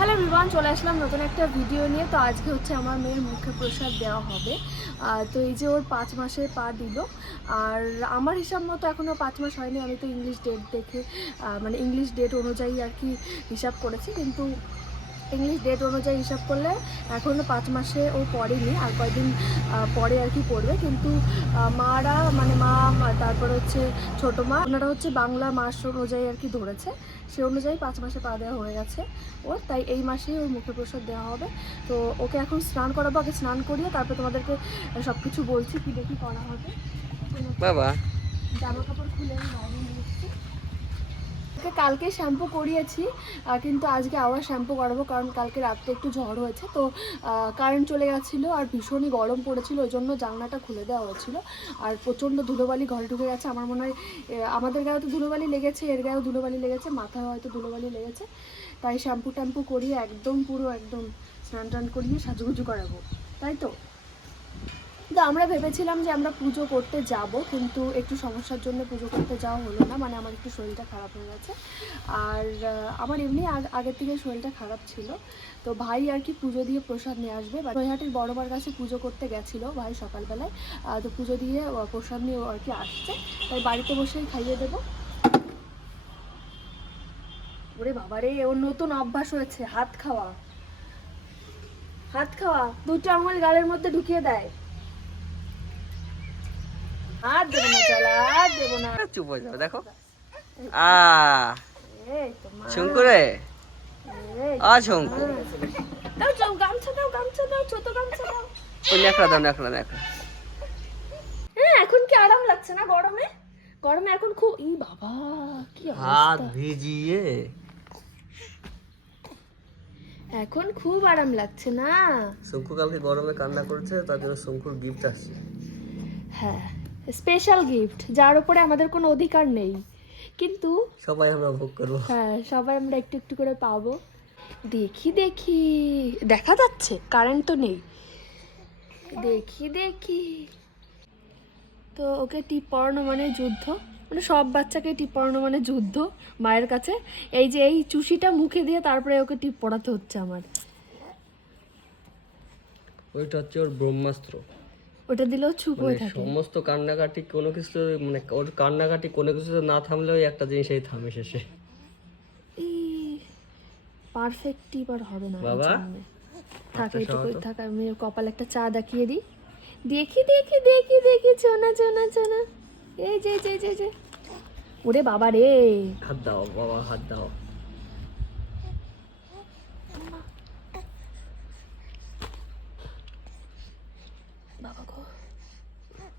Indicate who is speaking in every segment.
Speaker 1: Hello বিমান চলে আসলাম নতুন একটা ভিডিও নিয়ে। তো আজকে হচ্ছে আমার মেয়ের মুখে প্রসাদ দেওয়া হবে। তো এই যে ওর পাঁচ মাসে পা দিল। আর আমার হিসাব মতো এখনও পাঁচ মাস হয়নি। আমি তো ইংলিশ ডেট দেখে মানে ইংলিশ ডেট অনুযায়ী আর কি হিসাব করেছি। কিন্তু ইংলিশ ডেট অনুযায়ী হিসাব করলে এখনও পাঁচ মাসে ও পড়েনি আর কয়েকদিন পরে আর কি পড়বে। কিন্তু মারা মানে মা মা- তারপর হচ্ছে ছোটো মা ওনারা হচ্ছে বাংলা মাস অনুযায়ী আর কি ধরেছে। সে অনুযায়ী পাঁচ মাসে পা দেওয়া হয়ে গেছে ওর তাই এই মাসেই ওর মুখে প্রসাদ দেওয়া হবে। তো ওকে এখন স্নান করাবো আগে স্নান করিয়ে তারপর তোমাদেরকে সব কিছু বলছি কী দেখি করা হবে।
Speaker 2: বাবা।
Speaker 1: জামা কাপড় খুলে ওকে কালকে শ্যাম্পু করিয়েছি কিন্তু আজকে আবার শ্যাম্পু করাবো কারণ কালকে রাত্রে একটু ঝড় হয়েছে। তো কারেন্ট চলে গেছিল আর ভীষণই গরম পড়েছিল ওই জন্য জানলাটা খুলে দেওয়া হয়েছিল। আর প্রচণ্ড ধুলোবালি ঘরে ঢুকে গেছে, আমার মনে হয় আমাদের গায়েও তো ধুলোবালি লেগেছে, এর গায়েও ধুলোবালি লেগেছে, মাথায় হয়তো ধুলোবালি লেগেছে। তাই শ্যাম্পু ট্যাম্পু করিয়ে একদম পুরো একদম স্নান টান করিয়ে সাজুগুজু করাবো, তাই তো? তো আমরা ভেবেছিলাম যে আমরা পুজো করতে যাব, কিন্তু একটু সমস্যার জন্য পুজো করতে যাওয়া হলো না। মানে আমার একটু শরীরটা খারাপ হয়ে গেছে। আর আমার এমনি আগ- আগের থেকে শরীরটা খারাপ ছিল। তো ভাই আর কি পুজো দিয়ে প্রসাদ নিয়ে আসবে। নৈহাটির বড়বার কাছে পুজো করতে গেছিল ভাই সকালবেলায়। তো পুজো দিয়ে প্রসাদ নিয়ে আর কি আসছে। তাই বাড়িতে বসেই খাইয়ে দেবো। ওরে বাবারে ওর নতুন অভ্যাস হয়েছে, হাত খাওয়া। হাত খাওয়া, দুটো আঙুল গালের মধ্যে ঢুকিয়ে দেয়। আর দেবো না চল আর দেবো না।
Speaker 2: চুপ হয়ে যাবে দেখো। আ
Speaker 1: এই তো মা,
Speaker 2: আ শঙ্কু।
Speaker 1: দাও যাও গামছা দাও গামছা দাও ছোট গামছা দাও।
Speaker 2: ওই দাও
Speaker 1: হ্যাঁ এখন কি আরাম লাগছে না গরমে? গরমে এখন খুব ই বাবা কি
Speaker 2: হাত ভিজিয়ে।
Speaker 1: এখন খুব আরাম লাগছে না।
Speaker 2: শঙ্কু কালকে গরমে কান্না করেছে তার জন্য শঙ্কুর গিফট আসছে।
Speaker 1: হ্যাঁ। স্পেশাল গিফট যার উপরে আমাদের কোনো অধিকার নেই। কিন্তু
Speaker 2: সবাই আমরা ভোগ করব।
Speaker 1: হ্যাঁ সবাই আমরা একটু একটু করে পাবো। দেখি দেখি। দেখা যাচ্ছে কারেন্ট তো নেই। দেখি দেখি। তো ওকে টিপ পড়ানো মানে যুদ্ধ। মানে সব বাচ্চাকে টিপ পড়ানো মানে যুদ্ধ মায়ের কাছে। এই যে এই চুষিটা মুখে দিয়ে তারপরে ওকে টিপ পড়াতে হচ্ছে আমার।
Speaker 2: ওইটা হচ্ছে ওর ব্রহ্মাস্ত্র।
Speaker 1: ওটা দিলেও চুপ
Speaker 2: মানে
Speaker 1: হয়ে থাকে।
Speaker 2: সমস্ত কান্নাকাটি কোনো কিছু মানে ওর কান্নাকাটি কোনো কিছু না থামলেও একটা জিনিসই থামে শেষে।
Speaker 1: পারফেক্ট আর হবে না
Speaker 2: বাবা?
Speaker 1: থাক
Speaker 2: সহজ।
Speaker 1: থাক আমি কপালে একটা চা দেখিয়ে দিই। দেখি দেখি দেখি দেখি চোনা চোনা চোনা। এই যে যে যে, যে। ওরে বাবা রে।
Speaker 2: হাত দাও বাবা হাত দাও
Speaker 1: বাবা গো
Speaker 2: হাত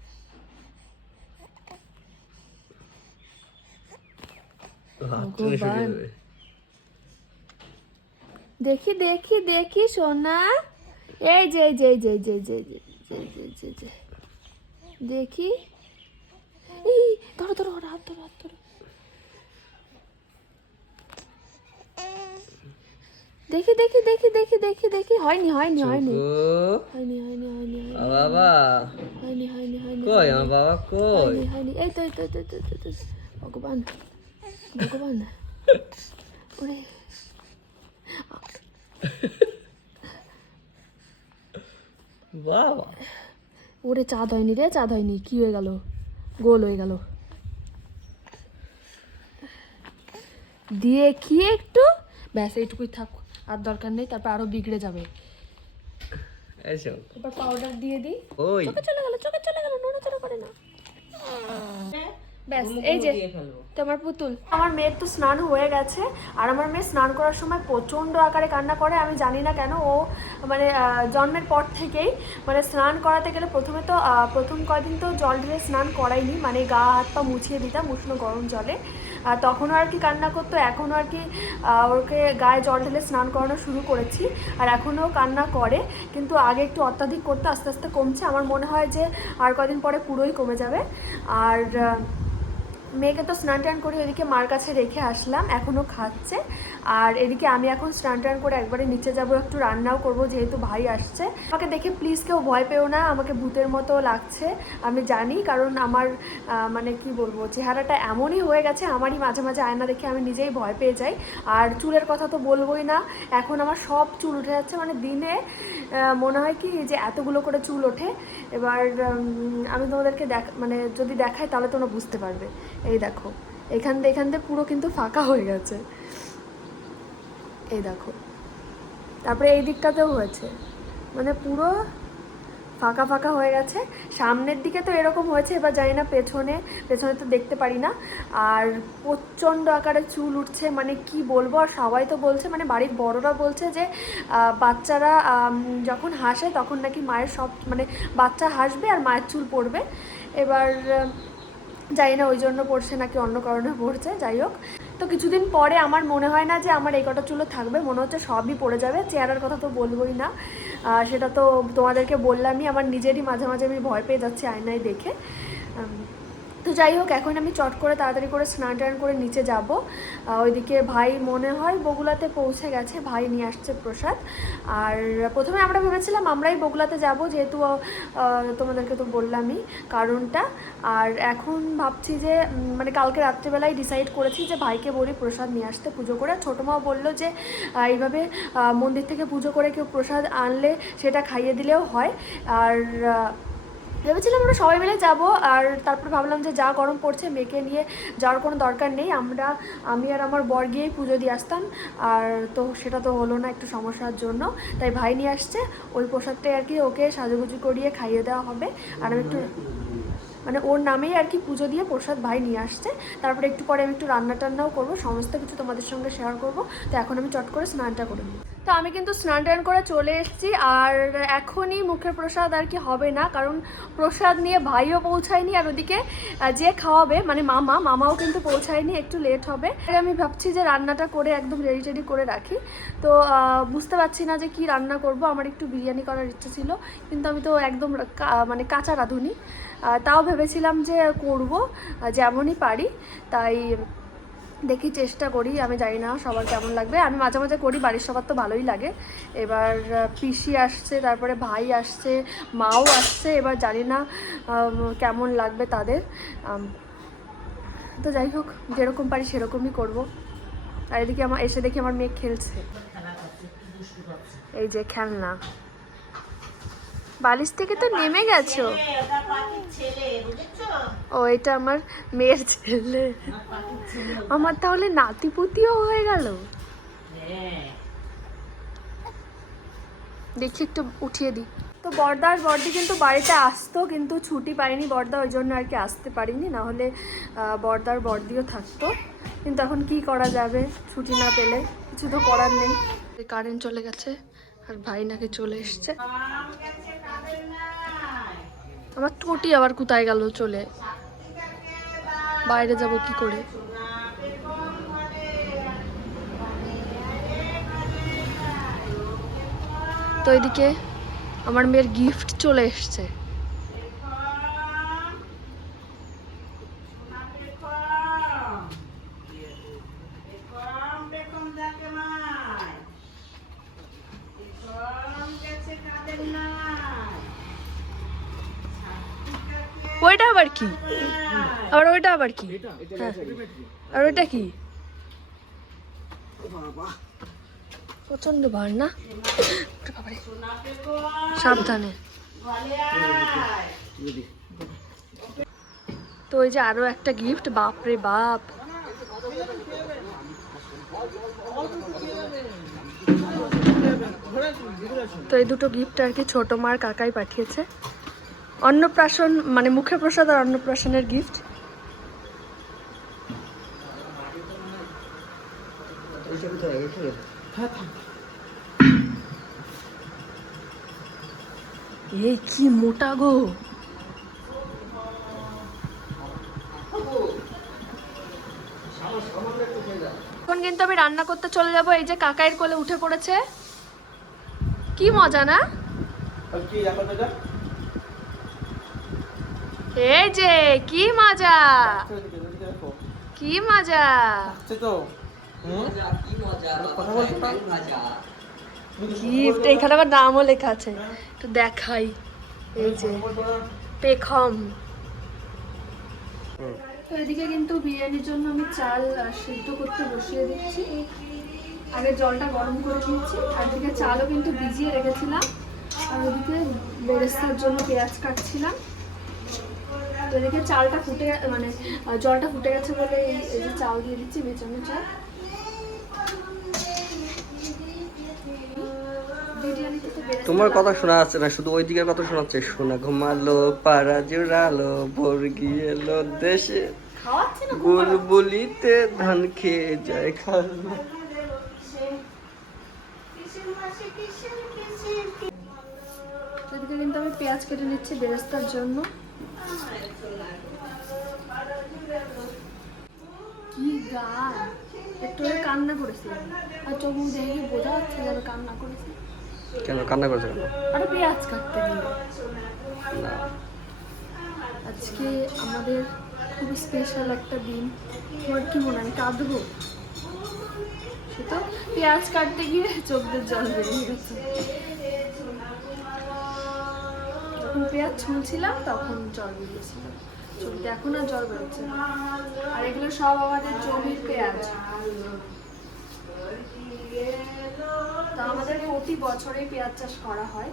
Speaker 2: চুনে শুকিয়ে
Speaker 1: ভগবান।
Speaker 2: দেবে
Speaker 1: দেখি দেখি দেখি সোনা। এই যে যে যে যে যে। দেখি। এই ধরো ধরো হাত ধরো হাত ধরো। দেখি দেখি দেখি দেখি দেখি দেখি। হয়নি হয়নি হয়নি। হয়নি হয়নি হয়নি
Speaker 2: বাবা।
Speaker 1: হয়নি হয়নি হয়নি
Speaker 2: কই? আমার বাবা কই?
Speaker 1: হয়নি এই তো, এই তো। ভগবান। ভগবান ওরে
Speaker 2: বাবা
Speaker 1: ওরে চাঁদ হয়নি রে চাঁদ হয়নি কি হয়ে গেল গোল হয়ে গেল দিয়ে কি একটু ব্যাস এইটুকুই থাক আর দরকার নেই তারপর আরও বিগড়ে যাবে।
Speaker 2: শঙ্কু
Speaker 1: এবার পাউডার দিয়ে দিই। চলে গেল চোখে চলে গেল নড়াচড়া করে না। ব্যাস এই যে তোমার পুতুল। আমার মেয়ের তো স্নান হয়ে গেছে আর আমার মেয়ে স্নান করার সময় প্রচণ্ড আকারে কান্না করে আমি জানি না কেন ও মানে জন্মের পর থেকেই মানে স্নান করাতে গেলে প্রথমে তো প্রথম কয়দিন তো জল ঢেলে স্নান করাইনি মানে গা হাত পা মুছিয়ে দিতাম উষ্ণ গরম জলে। আর তখনও আর কি কান্না করতো এখনও আর কি ওকে গায়ে জল ঢেলে স্নান করানো শুরু করেছি আর এখনও কান্না করে কিন্তু আগে একটু অত্যাধিক করতে আস্তে আস্তে কমছে আমার মনে হয় যে আর কদিন পরে পুরোই কমে যাবে। আর মেয়েকে তো স্নান টান করে ওইদিকে মার কাছে রেখে আসলাম এখনও খাচ্ছে। আর এদিকে আমি এখন স্নান টান করে একবারে নিচে যাব, একটু রান্নাও করব যেহেতু ভাই আসছে। আমাকে দেখে প্লিজ কেউ ভয় পেও না, আমাকে ভূতের মতো লাগছে, আমি জানি, কারণ আমার মানে কি বলব, চেহারাটা এমনই হয়ে গেছে, আমারই মাঝে মাঝে আয়না দেখে আমি নিজেই ভয় পেয়ে যাই। আর চুলের কথা তো বলবোই না, এখন আমার সব চুল উঠে যাচ্ছে মানে দিনে মনে হয় কি যে এতগুলো করে চুল ওঠে। এবার আমি তোমাদেরকে দেখ মানে যদি দেখাই তাহলে তোমরা বুঝতে পারবে। এই দেখো, এখান থেকে এখান দিয়ে পুরো কিন্তু ফাঁকা হয়ে গেছে। এই দেখো। তারপরে এই দিকটাতেও হয়েছে। মানে পুরো ফাঁকা ফাঁকা হয়ে গেছে। সামনের দিকে তো এরকম হয়েছে, এবার জানি না পেছনে পেছনে তো দেখতে পারি না। আর প্রচণ্ড আকারে চুল উঠছে মানে কি বলব? আর সবাই তো বলছে মানে বাড়ির বড়রা বলছে যে বাচ্চারা যখন হাসে তখন নাকি মায়ের সব মানে বাচ্চা হাসবে আর মায়ের চুল পড়বে। এবার জানি না ওই জন্য পড়ছে নাকি অন্য কারণে পড়ছে, যাই হোক। তো কিছুদিন পরে আমার মনে হয় না যে আমার এই কটা চুলো থাকবে, মনে হচ্ছে সবই পড়ে যাবে। চেহারার কথা তো বলবোই না। সেটা তো তোমাদেরকে বললামই, আমার নিজেরই মাঝে মাঝে আমি ভয় পেয়ে যাচ্ছি আয়নায় দেখে। তো যাই হোক, এখন আমি চট করে তাড়াতাড়ি করে স্নান টান করে নিচে যাব। ওইদিকে ভাই মনে হয় বগুলাতে পৌঁছে গেছে, ভাই নিয়ে আসছে প্রসাদ। আর প্রথমে আমরা ভেবেছিলাম আমরাই বগুলাতে যাব, যেহেতু তোমাদেরকে তো বললামই কারণটা। আর এখন ভাবছি যে মানে কালকে রাত্রেবেলায় ডিসাইড করেছি যে ভাইকে বলি প্রসাদ নিয়ে আসতে পুজো করে। ছোটো মাও বলল যে এইভাবে মন্দির থেকে পুজো করে কেউ প্রসাদ আনলে সেটা খাইয়ে দিলেও হয়। আর ভেবেছিলাম আমরা সবাই মিলে যাব, আর তারপর ভাবলাম যে যা গরম পড়ছে মেয়েকে নিয়ে যাওয়ার কোনো দরকার নেই। আমরা, আমি আর আমার বর গিয়েই পুজো দিয়ে আসতাম, আর তো সেটা তো হলো না একটু সমস্যার জন্য। তাই ভাই নিয়ে আসছে, ওই প্রসাদটাই আর কি ওকে সাজুগুজু করিয়ে খাইয়ে দেওয়া হবে। আর আমি একটু মানে ওর নামেই আর কি পুজো দিয়ে প্রসাদ ভাই নিয়ে আসছে। তারপরে একটু পরে আমি একটু রান্না টান্নাও করব, সমস্ত কিছু তোমাদের সঙ্গে শেয়ার করব। তো এখন আমি চট করে স্নানটা করে নিই। তো আমি কিন্তু স্নান টান করে চলে এসেছি আর এখনই মুখের প্রসাদ আর কি হবে না, কারণ প্রসাদ নিয়ে ভাইও পৌঁছায়নি আর ওদিকে যে খাওয়াবে মানে মামা, মামাও কিন্তু পৌঁছায়নি, একটু লেট হবে। আমি ভাবছি যে রান্নাটা করে একদম রেডি টেডি করে রাখি। তো বুঝতে পারছি না যে কি রান্না করব, আমার একটু বিরিয়ানি করার ইচ্ছে ছিল, কিন্তু আমি তো একদম মানে কাঁচা রাঁধুনি। তাও ভেবেছিলাম যে করব যেমনই পারি। তাই দেখি চেষ্টা করি, আমি জানি না সবার কেমন লাগবে। আমি মাঝে মাঝে করি, বাড়ির সবার তো ভালোই লাগে। এবার পিসি আসছে, তারপরে ভাই আসছে, মাও আসছে, এবার জানি না কেমন লাগবে তাদের। তো যাই হোক, যেরকম পারি সেরকমই করব। আর এদিকে আমার, এসে দেখি আমার মেয়ে খেলছে। এই যে খেলনা। বালিশ থেকে তো নেমে গেছো? ও, এটা আমার মেয়ের ছেলে। আমার তাহলে নাতিপুতিও হয়ে গেল? দেখি একটু উঠিয়ে দিই। তো বর্দা আর বর্দি কিন্তু বাড়িতে আসতো, কিন্তু ছুটি পাইনি বর্দা, ওই জন্য আর কি আসতে পারিনি। না হলে বর্দার বর্দিও থাকতো। কিন্তু এখন কি করা যাবে? ছুটি না পেলে, কিছু তো করার নেই। কারেন্ট চলে গেছে। আর ভাই নাকি চলে এসছে। আমার টুটি আবার কোথায় গেল চলে? বাইরে যাব কি করে? তো এদিকে আমার মেয়ের গিফট চলে এসছে ওইটা আবার কি আবার কি? হ্যাঁ। আর ওইটা কি? প্রচণ্ড ভার না? সাবধানে। তো ওই যে আরও একটা গিফট বাপ রে বাপ। তো এই দুটো গিফট আর কি ছোট মার কাকাই পাঠিয়েছে। অন্নপ্রাশন মানে মুখে প্রসাদ আর অন্নপ্রাশনের গিফট এই কি মোটা গো? এখন কিন্তু আমি রান্না করতে চলে যাব এই যে কাকাইয়ের কোলে উঠে পড়েছে। কি মজা না? এই যে কি মজা? কি মজা?
Speaker 3: তো।
Speaker 1: গিফট এখানে আবার নামও লেখা আছে। একটু দেখাই। এই যে, পেখম। তো এদিকে কিন্তু বিরিয়ানির জন্য আমি চাল সিদ্ধ করতে বসিয়ে দিচ্ছি। আগে জলটা গরম করে নিয়েছি আর এদিকে চালও কিন্তু ভিজিয়ে রেখেছিলাম। আর ওদিকে বেরেস্তার জন্য পেঁয়াজ কাটছিলাম। তো এদিকে চালটা ফুটে মানে জলটা ফুটে গেছে বলে এই যে চাল দিয়ে দিচ্ছি, বেচানো চাল।
Speaker 2: তোমার কথা শোনা যাচ্ছে না শুধু ওই দিকের কথা শোনাচ্ছে সোনা ঘুমালো পাড়া জোড়ালো বর্গি এলো দেশে।
Speaker 1: খাওয়াচ্ছে
Speaker 2: বুলবুলিতে ধান খেয়ে যায় খালো।
Speaker 1: এদিকে কিন্তু আমি পেঁয়াজ কেটে নিচ্ছি বেরেস্তার জন্য। কি গান? একটু কান্না করেছে। আর চোখ দেখে বোঝা যাচ্ছে যে কান্না করেছি।
Speaker 2: কেন কান্না করছ কেন?
Speaker 1: আর পেঁয়াজ কাটতে গিয়ে
Speaker 2: না।
Speaker 1: আজকে আমাদের খুব স্পেশাল একটা দিন। তোমার কি মনে হয় আমি কাঁদবো? সে তো পেঁয়াজ কাটতে গিয়ে চোখ দিয়ে জল বেরিয়ে গেছে। যখন পেঁয়াজ ছুলছিলাম তখন জল বেরিয়েছিল। চোখ দিয়ে এখন আর জল বেরোচ্ছে না। আর এগুলো সব আমাদের জমির পেঁয়াজ। আমাদের প্রতি বছরেই পেঁয়াজ চাষ করা হয়।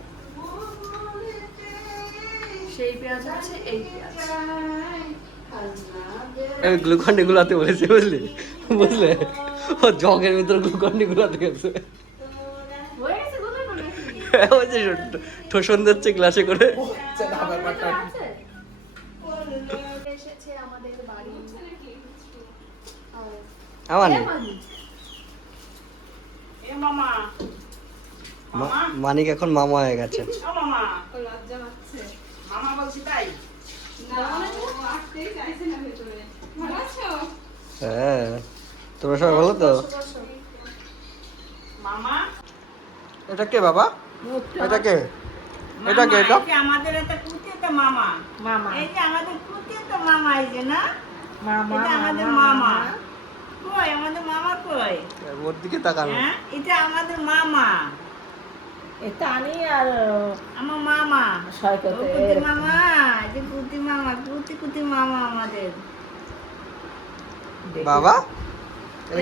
Speaker 1: সেই পেঁয়াজ হচ্ছে এই পেঁয়াজ।
Speaker 2: আমি গ্লুকন্ডি গুলাতে বলেছি বুঝলি? বুঝলে? ও জগের ভিতরে গ্লুকন্ডি গুলাতে গেছে ঠোসন দিচ্ছে গ্লাসে করে।
Speaker 1: আমাদের বাড়ি
Speaker 2: আমার নেই।
Speaker 4: মামা।
Speaker 2: মা- মানিক এখন মামা হয়ে গেছে।
Speaker 4: ও মামা মামা বলছি তাই
Speaker 2: হ্যাঁ তোমরা সবাই ভালো তো? এটা কে বাবা? এটা কে? এটা কে এটা?
Speaker 4: আমাদের এটা মামা। মামা এই যে আমাদের মামা এই যে না? মামা এটা আমাদের মামা। কই? আমাদের মামা কই?
Speaker 2: ওর দিকে তাকানো।
Speaker 4: হ্যাঁ এটা আমাদের মামা।
Speaker 3: এটা আমি আর
Speaker 4: আমার মামা।
Speaker 3: সৈকত
Speaker 4: মামা যে কুতি মামা কুতি কুতি মামা আমাদের।
Speaker 2: বাবা?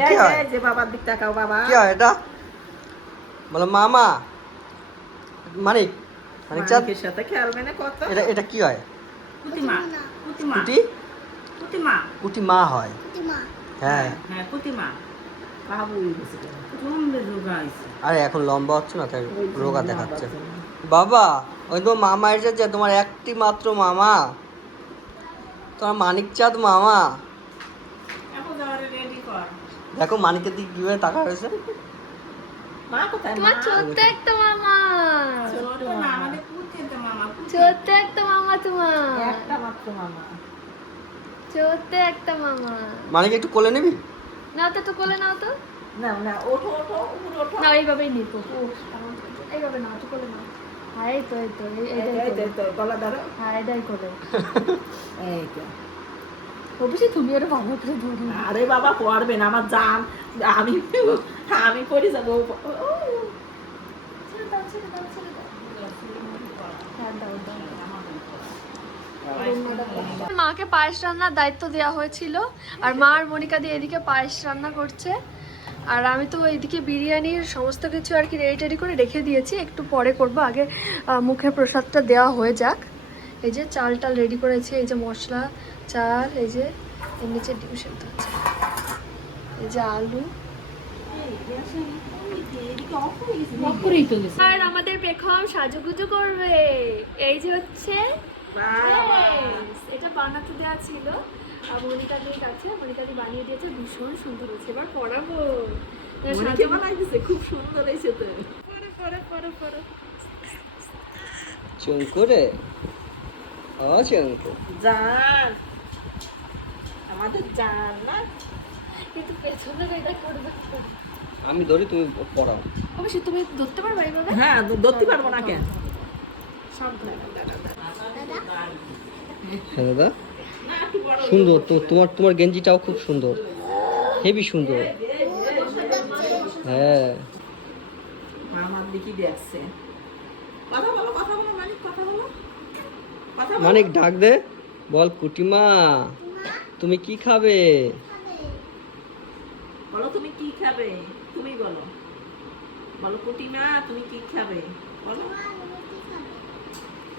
Speaker 2: কি হয়?
Speaker 3: যে বাবার দিক তাকাও বাবা।
Speaker 2: কি হয় এটা? বলো মামা। মানিক মানিক চাঁদ।
Speaker 3: সাথে খেলবে না কত
Speaker 2: এটা এটা কি হয়?
Speaker 4: কুতি মা কুতি মা।
Speaker 2: কুটি?
Speaker 4: কুতি মা।
Speaker 2: কুটি মা হয়। হ্যাঁ।
Speaker 4: হ্যাঁ কুতি মা।
Speaker 2: আরে এখন লম্বা হচ্ছে না তাই রোগা দেখাচ্ছে। বাবা ওই তো মামা এসেছে তোমার একটি মাত্র মামা। তোমার মানিক চাঁদ মামা।
Speaker 4: এখন যাওয়ার রেডি কর।
Speaker 2: দেখো মানিকের দিকে কীভাবে তাকা হয়েছে
Speaker 1: ছোট্ট একটা মামা। ছোট্ট একটা মামা তোমার।
Speaker 3: একটা মাত্র মামা।
Speaker 1: ছোট্ট একটা মামা।
Speaker 2: মানিক একটু কোলে নিবি?
Speaker 1: নাও তো একটু কোলে নাও তো।
Speaker 3: না না ওঠো ওঠো উপরে ওঠো।
Speaker 1: না এইভাবেই নিবো এইভাবে নাও তো কোলে নাও। এই তো এই তো এই-
Speaker 3: তো। তো, গলা ধরো।
Speaker 1: হ্যাঁ এটাই কোলে।
Speaker 3: এই তো।
Speaker 1: অবশ্যই তুমি ওটা ভালো করে ধরো।
Speaker 3: আরে বাবা পড়বে না আমার জান। আমি আমি পড়ে যাব।
Speaker 1: ছেড়ে দাও, ছেড়ে দাও, ছেড়ে দাও। হ্যাঁ, দাও, দাও, দাও। মাকে পায়েস রান্নার দায়িত্ব দেওয়া হয়েছিল আর মা আর মনিকা দিয়ে এদিকে পায়েস রান্না করছে। আর আমি তো এইদিকে বিরিয়ানির সমস্ত কিছু আর কি রেডি টেডি করে রেখে দিয়েছি একটু পরে করব আগে মুখে প্রসাদটা দেওয়া হয়ে যাক। এই যে চাল টাল রেডি করেছি এই যে মশলা চাল এই যে এর নিচে ডিম সেদ্ধ আছে। এই যে আলু। আর আমাদের পেখম সাজুগুজু করবে। এই যে হচ্ছে! এটা বানাতে দেওয়া ছিল। আর মনিকা কাছে। মনিকা দিয়ে বানিয়ে দিয়েছে। ভীষণ সুন্দর হয়েছে। এবার পড়াবো।
Speaker 3: খুব সুন্দর হয়েছে তো।
Speaker 2: চুমকু রে। ও চুমকু।
Speaker 3: জান। আমাদের জান না?
Speaker 1: কিন্তু পেছনে এটা করবে
Speaker 2: আমি ধরি তুমি পড়াও।
Speaker 1: অবশ্যই তুমি ধরতে পারবে
Speaker 3: হ্যাঁ ধরতে পারব না কেন?
Speaker 2: হ্যাঁ দাদা? সুন্দর তো তোমার তোমার গেঞ্জিটাও খুব সুন্দর। হেভি সুন্দর। হ্যাঁ।
Speaker 3: মামার দিকে দেখছে কথা বলো কথা বলো মানিক কথা বলো। কথা বলো।
Speaker 2: মানিক ডাক দে। বল কুটিমা তুমি কি খাবে?
Speaker 3: বলো তুমি কি খাবে? তুমি বলো। বলো কুটিমা তুমি কি খাবে? বলো।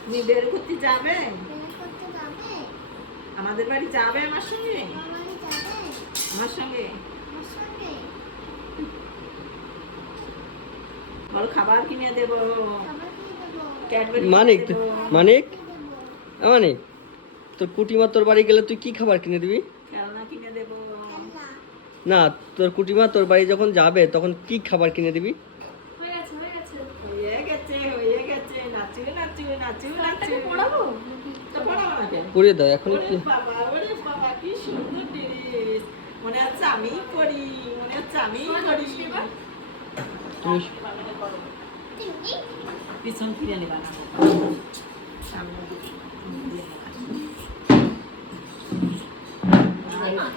Speaker 3: তুমি বের করতে যাবে? আমাদের বাড়ি যাবে আমার সঙ্গে? আমার সঙ্গে? বলো খাবার কিনে দেবো।
Speaker 2: মানিক
Speaker 3: দেবো।
Speaker 2: মানিক? মানিক তোর কুটিমা তোর বাড়ি গেলে তুই কি খাবার কিনে দিবি?
Speaker 3: খেলনা কিনে দেবো।
Speaker 2: না তোর কুটিমা তোর বাড়ি যখন যাবে তখন কি খাবার কিনে দিবি
Speaker 1: হয়ে গেছে হয়ে গেছে
Speaker 3: হয়ে গেছে হয়ে গেছে নাচু নাচু নাচু
Speaker 2: পড়িয়ে দাও এখন
Speaker 3: কি সুন্দর মনে হচ্ছে আমি করি মনে হচ্ছে আমি করি।
Speaker 2: তুমি
Speaker 3: পিছন ফিরে নেবা না। সামনে দিকে।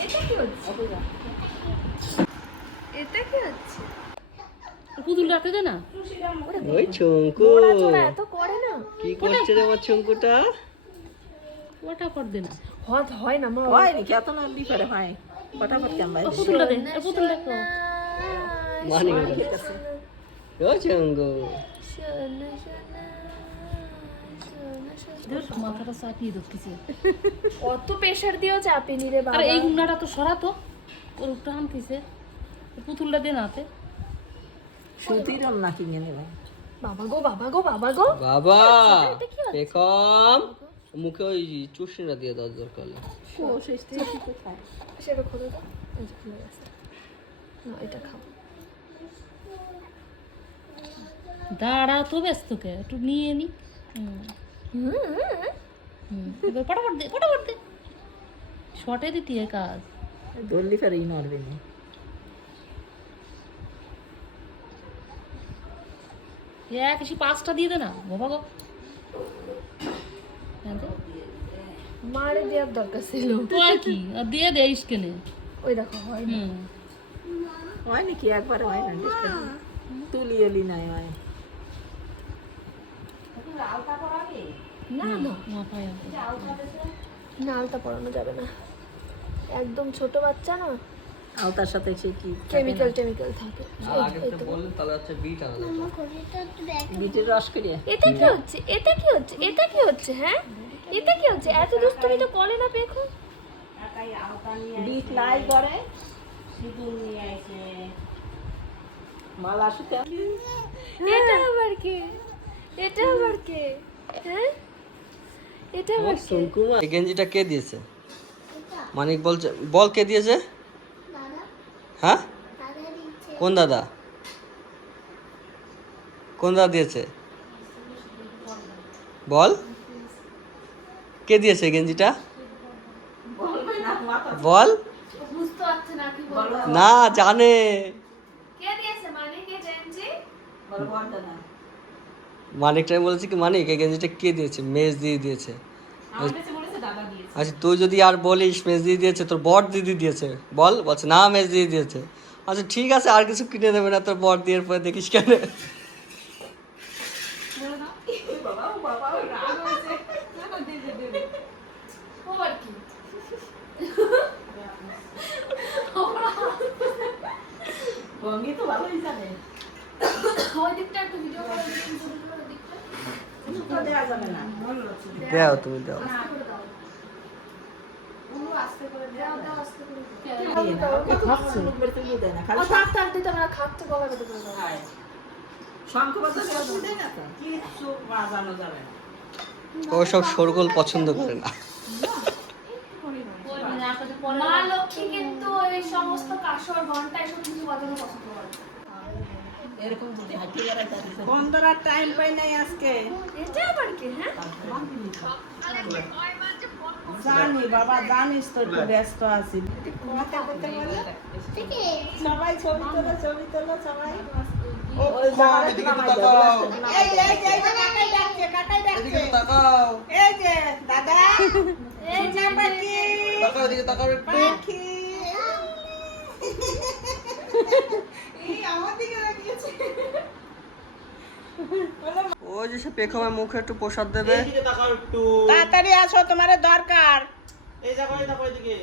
Speaker 1: এটা কি হচ্ছে? এটা কি হচ্ছে?
Speaker 5: পুতুল রাখতে দে না?
Speaker 2: ওই চঙ্কু
Speaker 1: এত করে না।
Speaker 2: কি করছে রে আমার চঙ্কুটা
Speaker 5: ওটা কর দে না।
Speaker 1: হদ হয় না মা।
Speaker 3: হয় নন্দি করে হয়। ফটাফট কেমন
Speaker 5: ও পুতুলটা দে এ পুতুল দেখো
Speaker 2: মানিক ও চঙ্কু
Speaker 5: মাথাটা চাপিয়ে ধরতেছে।
Speaker 1: অত প্রেশার দিয়েও চাপিনি রে বাবা
Speaker 5: আরে এই গুন্ডাটা তো সরাতো। ওর আনতেছে পুতুলটা দে না হাতে
Speaker 3: সুতির না কিনে নেবে
Speaker 1: বাবা গো বাবা গো বাবা গো।
Speaker 2: বাবা বেকম মুখে ওই চুষিটা দিয়ে দাও দরকার হলে।
Speaker 1: সেটা খুলে না এটা খাও
Speaker 5: দাঁড়া তো ব্যস্ত কে? একটু নিয়ে নি। হুম হুম এবার ফটাফট দে ফটাফট দে। শর্টে দিতি কাজ।
Speaker 3: ধরলি ফেরেই নড়বে না।
Speaker 5: এক এসে পাঁচটা দিয়ে দে না। বাবা গো। হ্যাঁ।
Speaker 1: মারে দেওয়ার দরকার ছিল।
Speaker 5: তো আর কি আর দিয়ে দে স্কেনে
Speaker 1: ওই দেখো হয় না।
Speaker 3: হয় নাকি? একবার হয় না। তুলি এলি নাই হয়
Speaker 1: না না। না আলতা পরানো যাবে না। একদম ছোট বাচ্চা না?
Speaker 3: আওতার সাথে সে কি
Speaker 1: কেমিক্যাল টেমিক্যাল থাকে।
Speaker 3: বিটের রস করিয়ে।
Speaker 1: এটা কি হচ্ছে? এটা কি হচ্ছে? এটা কি হচ্ছে হ্যাঁ? এটা কি হচ্ছে? এত দুষ্টুমি তো করে না পেখো?
Speaker 3: বিট লাই করে। মালা সুতে
Speaker 1: এটা আবার কে? এটা আবার কে? হ্যাঁ? এটা আবার কে?
Speaker 2: গেঞ্জিটা কে দিয়েছে? মানিক বলছে বল কে দিয়েছে? হ্যাঁ? কোন দাদা? কোন দাদা দিয়েছে? বল। কে দিয়েছে গেঞ্জিটা? বল।
Speaker 1: না,
Speaker 2: জানে।
Speaker 1: কে দিয়েছে মানে কে জেনজি
Speaker 2: মানিকটা আমি বলেছি কি, মানিক, এই গেঞ্জিটা কে দিয়েছে? মেজ দিয়ে দিয়েছে। আচ্ছা তুই যদি আর বলিস মেজ দিয়ে দিয়েছে তোর বর দিদি দিয়েছে বল বলছে না মেজ দিয়ে দিয়েছে। আচ্ছা ঠিক আছে আর কিছু কিনে দেবে না তোর বর দিয়ে পরে দেখিস কেন? দাও তুমি দাও।
Speaker 1: ও
Speaker 3: না
Speaker 2: ও সব শোরগোল পছন্দ করে না।
Speaker 1: মা লক্ষ্মী কিন্তু এই সমস্ত কাসর ঘণ্টা এসব কিছু বাজানো পছন্দ করে
Speaker 3: এরকম যদি হাঁটি বেড়াতে বন্ধুরা টাইম পাই নাই আজকে।
Speaker 1: এটা আবার কি হ্যাঁ?
Speaker 4: জানি বাবা জানিস তো একটু ব্যস্ত আছি। কথা বলতে বলে? সবাই ছবি তোলো ছবি তোলো সবাই। আমার দিকে
Speaker 2: ওই যে সে পেখমের মুখে একটু প্রসাদ দেবে।
Speaker 4: তাড়াতাড়ি আসো তোমার দরকার।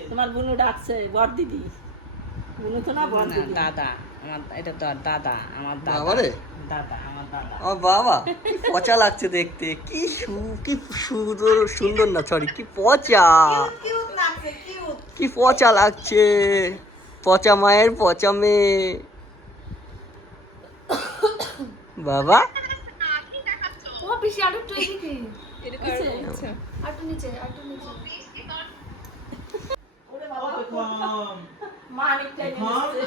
Speaker 3: তোমার বুনু ডাকছে বর দিদি। বুনু তো না বর দিদি?
Speaker 4: দাদা আমার এটা তো দাদা আমার দাদা।
Speaker 2: বাবারে
Speaker 4: দাদা আমার দাদা।
Speaker 2: ও বাবা পচা লাগছে দেখতে। কি সু- কি সুন্দর সুন্দর না সরি কি পচা।
Speaker 4: কিউট লাগছে কিউট
Speaker 2: কি পচা লাগছে। পচা মায়ের পচা মেয়ে। বাবা
Speaker 1: পিসি আর একটু এদিকে। আর একটু নিচে আর একটু নিচে।
Speaker 3: মা অনেকটাই নিচ্ছে।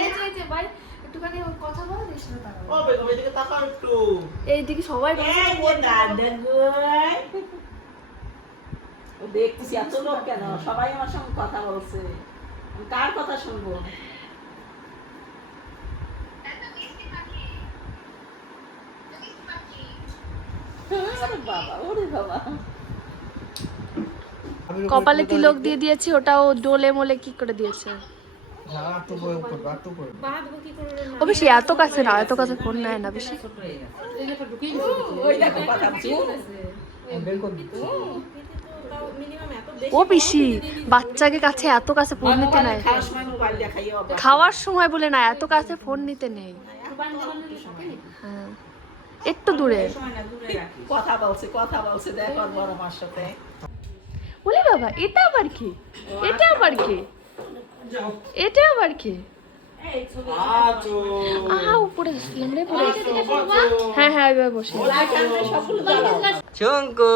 Speaker 1: এই যে এই যে ভাই একটুখানি কথা বলো দিস না তারা এইদিকে সবাই
Speaker 4: এই দাদা
Speaker 3: দেখতেছি এত লোক কেন? সবাই আমার সঙ্গে কথা বলছে। কার কথা শুনব ওরে বাবা ওরে বাবা
Speaker 1: কপালে তিলক দিয়ে দিয়েছি? ওটাও ডোলে মোলে কি করে দিয়েছে? ও বেশি এত কাছে না এত কাছে ফোন নেয় না বেশি। ও পিসি বাচ্চাকে কাছে এত কাছে ফোন নিতে নেয়।
Speaker 3: খাওয়ার সময় মোবাইল দেখাই অবাক
Speaker 1: খাওয়ার সময় বলে না এত কাছে ফোন নিতে নেই। হ্যাঁ। একটু দূরে।
Speaker 3: কথা বলছে কথা বলছে দেখো বড় মার সাথে।
Speaker 1: বলি বাবা এটা আবার কি? এটা আবার কি? এটা আবার কি। হ্যাঁ হ্যাঁ এবার বসে।
Speaker 3: সবগুলো জ্বালাও
Speaker 2: চঙ্কু।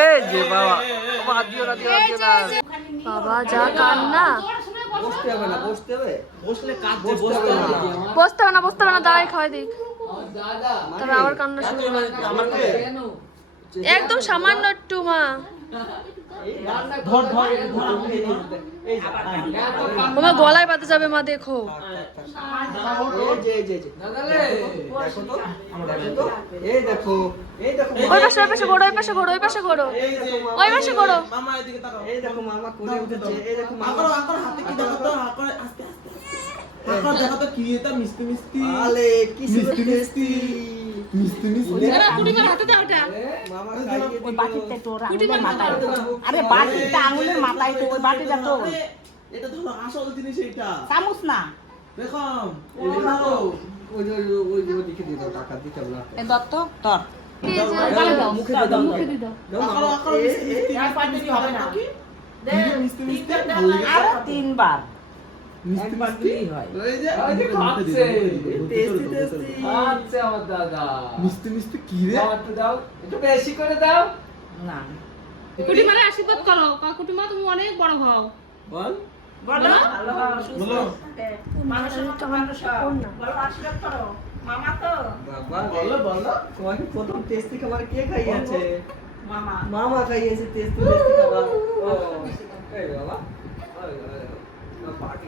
Speaker 2: এই যে বাবা বাবা না দিও না দিও না।
Speaker 1: বাবা যা কান্না।
Speaker 2: বসতে হবে না বসতে হবে। বসলে কাজ বসতে হবে না।
Speaker 1: বসতে হবে না বসতে হবে না দাঁড়াই খাওয়াই দিক। তারপর আবার কান্না শুরু
Speaker 2: আমার
Speaker 1: একদম সামান্য একটু মা। ওমা গলায় বাঁধা যাবে মা দেখো।
Speaker 2: দেখো দেখো দেখো দেখো
Speaker 1: ওই পাশে ওই পাশে ঘোড়ো ওই পাশে ঘোড়ো ওই পাশে ঘোড়ো ওই পাশে ঘোড়ো
Speaker 2: এই দেখো মামা কোলে উঠেছে। এই দেখো মামা। আলে কি
Speaker 4: ওই তো? আঙুলের মাথায় আরে বাটিটা আঙুলের মাথায় তো ওই বাটিটা তো।
Speaker 6: এটা তো হলো আসল জিনিস এটা
Speaker 4: চামচ না।
Speaker 6: দেখো
Speaker 2: ওই যে ওই যে ওদিকে দিয়ে দাও টাকা দিতে হবে না
Speaker 4: এই দত্ত
Speaker 2: মুখে দাও
Speaker 1: মুখে দাও।
Speaker 3: হবে না।
Speaker 4: আরও তিনবার।
Speaker 6: মিষ্টি মিষ্টি? কি রে?
Speaker 7: দাও একটু বেশি করে দাও।
Speaker 4: না।
Speaker 5: কুটিমারে আশীর্বাদ করো। কুটিমা তুমি অনেক বড় হও
Speaker 6: বল।
Speaker 4: বলো।
Speaker 3: ভালো হও, সুস্থ
Speaker 6: বলো।
Speaker 3: মানুষের মতো মানুষ বলো, আশীর্বাদ করো। মামা তো।
Speaker 2: বাবা
Speaker 6: বলো বলো।
Speaker 2: তোমাকে প্রথম টেস্টি খাবার কে খাইয়েছে?
Speaker 3: মামা।
Speaker 2: মামা খাইয়েছে টেস্টি টেস্টি খাবার। ও। এই বাবা। ওই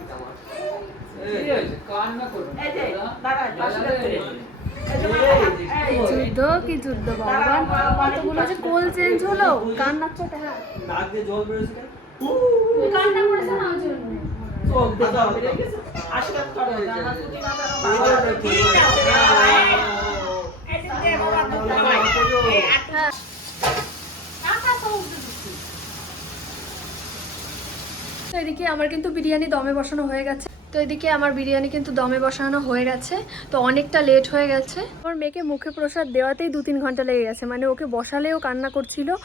Speaker 1: এদিকে আমার কিন্তু বিরিয়ানি দমে বসানো হয়ে গেছে। তো এদিকে আমার বিরিয়ানি কিন্তু দমে বসানো হয়ে গেছে তো অনেকটা লেট হয়ে গেছে। আমার মেয়েকে মুখে প্রসাদ দেওয়াতেই দু তিন ঘণ্টা লেগে গেছে মানে ওকে বসালেও কান্না করছিল।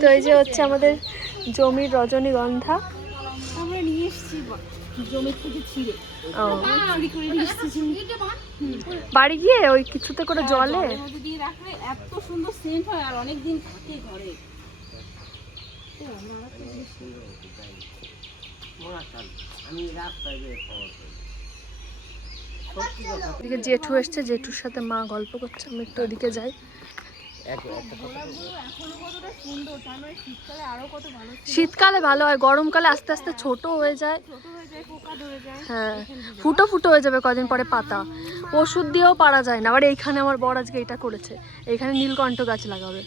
Speaker 2: তো
Speaker 1: এই যে হচ্ছে আমাদের জমির রজনীগন্ধা।
Speaker 8: আমরা নিয়ে এসেছি জমির থেকে ছিঁড়ে। বাড়ি
Speaker 1: গিয়ে ওই কিছুতে করে জলে?
Speaker 8: দিয়ে রাখলে এত সুন্দর সেন্ট হয় আর অনেক দিন থাকে ঘরে।
Speaker 1: এদিকে জেঠু এসছে, জেঠুর সাথে মা গল্প করছে, আমি একটু ওদিকে যাই। শীতকালে ভালো হয়, গরমকালে আস্তে আস্তে ছোট হয়ে যায়। হ্যাঁ ফুটো ফুটো হয়ে যাবে কদিন পরে পাতা। ওষুধ দিয়েও পারা যায় না। আবার এইখানে আমার বর আজকে এটা করেছে। এইখানে নীলকণ্ঠ গাছ লাগাবে।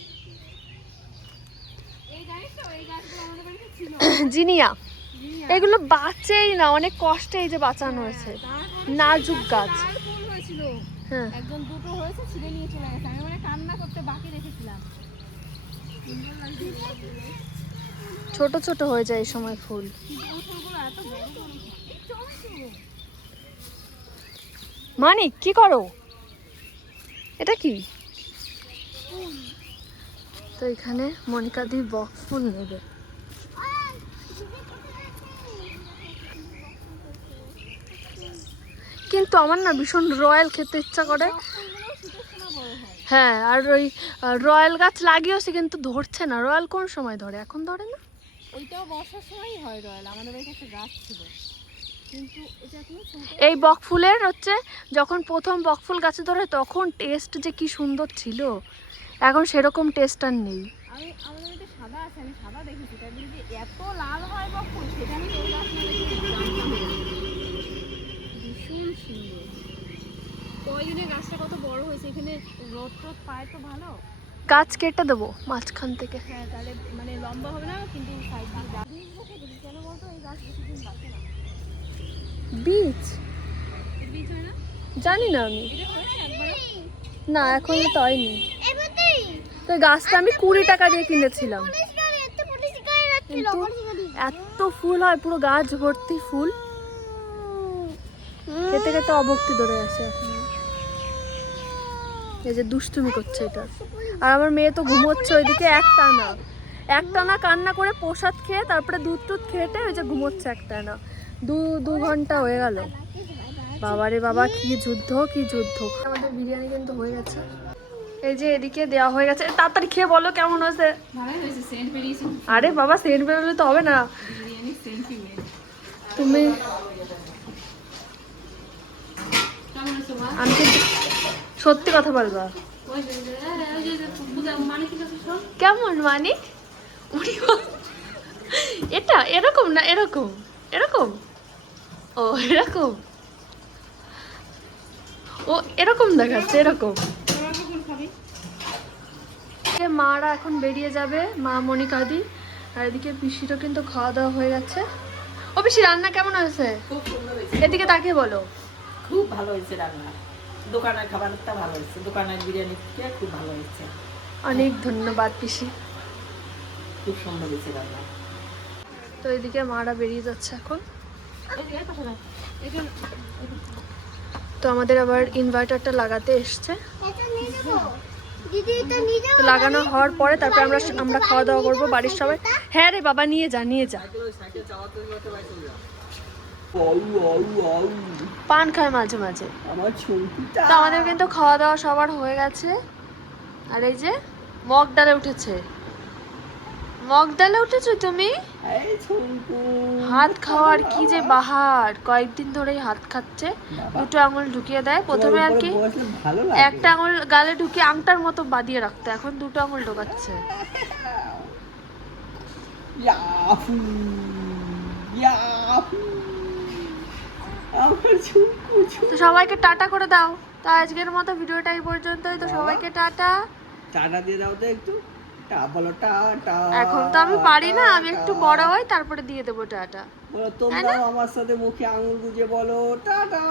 Speaker 1: জিনিয়া। এগুলো বাঁচেই না অনেক কষ্টে এই যে বাঁচানো হয়েছে। নাজুক গাছ। হ্যাঁ।
Speaker 8: দুটো হয়েছে ছিঁড়ে নিয়ে চলে গেছে। আমি মানে কান্না করতে বাকি রেখেছিলাম।
Speaker 1: ছোট ছোট হয়ে যায় এই সময় ফুল। মানিক কি করো? এটা কি? তো এখানে মনিকা দি বক্স ফুল নেবে। কিন্তু আমার না ভীষণ রয়্যাল খেতে ইচ্ছা করে। হ্যাঁ আর ওই রয়্যাল গাছ লাগিয়েছে কিন্তু ধরছে না। রয়্যাল কোন সময় ধরে? এখন ধরে না?
Speaker 8: ওইটাও বর্ষার সময়ই হয় রয়্যাল। আমাদের বাড়িতে একটা গাছ ছিল। কিন্তু এটা এখনও ছোট
Speaker 1: এই বক ফুলের হচ্ছে যখন প্রথম বক ফুল গাছে ধরে তখন টেস্ট যে কি সুন্দর ছিল। এখন সেরকম টেস্ট আর নেই।
Speaker 8: আমি আমাদের সাদা আছে আমি সাদা দেখেছি। এত লাল হয় বা ফুল সেটা আমি তোর গাছ নিয়ে দেখেছি জানতাম না। ভীষণ সুন্দর গাছটা কত বড় হয়েছে? এখানে রোদ টোদ পায় তো ভালো।
Speaker 1: গাছ কেটে দেবো মাঝখান থেকে।
Speaker 8: হ্যাঁ তাহলে মানে লম্বা হবে না কিন্তু সাইড দিয়ে কেন বলতো এই গাছ বেশি দিন বাঁচে না।
Speaker 1: বীজ?
Speaker 8: বীজ হয় না?
Speaker 1: জানি না আমি। না এখন তো হয়নি তো গাছটা আমি কুড়ি টাকা দিয়ে কিনেছিলাম। কিন্তু এত ফুল হয় পুরো গাছ ভর্তি ফুল। খেতে খেতে অভক্তি ধরে আছে এখন। এই যে দুষ্টুমি করছে এটা। আর আমার মেয়ে তো ঘুমোচ্ছে ওইদিকে এক টানা এক টানা কান্না করে প্রসাদ খেয়ে তারপরে দুধ টুধ খেটে ওই যে ঘুমোচ্ছে এক টানা দু দু ঘণ্টা হয়ে গেল। বাবারে বাবা কি যুদ্ধ কি যুদ্ধ। আমাদের বিরিয়ানি কিন্তু হয়ে গেছে। এই যে এদিকে দেওয়া হয়ে গেছে। তাড়াতাড়ি খেয়ে বলো কেমন হয়েছে? আরে বাবা সেন্ট বেরোলে তো হবে না। তুমি
Speaker 8: কেমন হয়েছে মা
Speaker 1: আমি কিন্তু সত্যি কথা বলবা।
Speaker 8: মানে
Speaker 1: কেমন মানিক? বাবা। এটা এরকম না এরকম? এরকম? ও এরকম? ও এরকম দেখাচ্ছে এরকম। মারা এখন বেরিয়ে যাবে মা মনিকাদি আর এদিকে পিসিরও কিন্তু খাওয়া দাওয়া হয়ে গেছে। ও পিসি রান্না কেমন হয়েছে? এদিকে তাকে বলো।
Speaker 3: খুব ভালো হয়েছে রান্না। দোকানের খাবারটা ভালো হয়েছে। দোকানের বিরিয়ানি খুব ভালো হয়েছে।
Speaker 1: অনেক ধন্যবাদ পিসি।
Speaker 3: খুব সুন্দর হয়েছে রান্না।
Speaker 1: তো এদিকে মারা বেরিয়ে যাচ্ছে এখন। তো আমাদের আবার ইনভার্টারটা লাগাতে এসছে। তো লাগানো হওয়ার পরে তারপরে আমরা আমরা খাওয়া দাওয়া করব বাড়ির সবাই। হ্যাঁ রে বাবা নিয়ে যা নিয়ে যা। পান খায় মাঝে মাঝে। তো আমাদের কিন্তু খাওয়া দাওয়া সবার হয়ে গেছে। আর এই যে মগ ডালে উঠেছে। মগ ডালে উঠেছো তুমি? হাত খাওয়ার কি যে বাহার। কয়েকদিন ধরেই হাত খাচ্ছে। দুটো আঙুল ঢুকিয়ে দেয়। প্রথমে আর কি একটা আঙুল গালে ঢুকিয়ে আংটার মতো বাঁধিয়ে রাখতো। এখন দুটো আঙুল ঢোকাচ্ছে।
Speaker 2: Yahoo Yahoo.
Speaker 1: তো সবাইকে টাটা করে দাও। তো আজকের মতো ভিডিওটা এই পর্যন্তই। তো সবাইকে টাটা।
Speaker 2: টাটা দিয়ে দাও তো একটু। টা বলো টাটা
Speaker 1: এখন তো আমি পারি না আমি একটু বড় হই তারপরে দিয়ে দেবো টাটা।
Speaker 2: বলো তোমরাও আমার সাথে মুখে আঙুল গুজে বলো টাটা।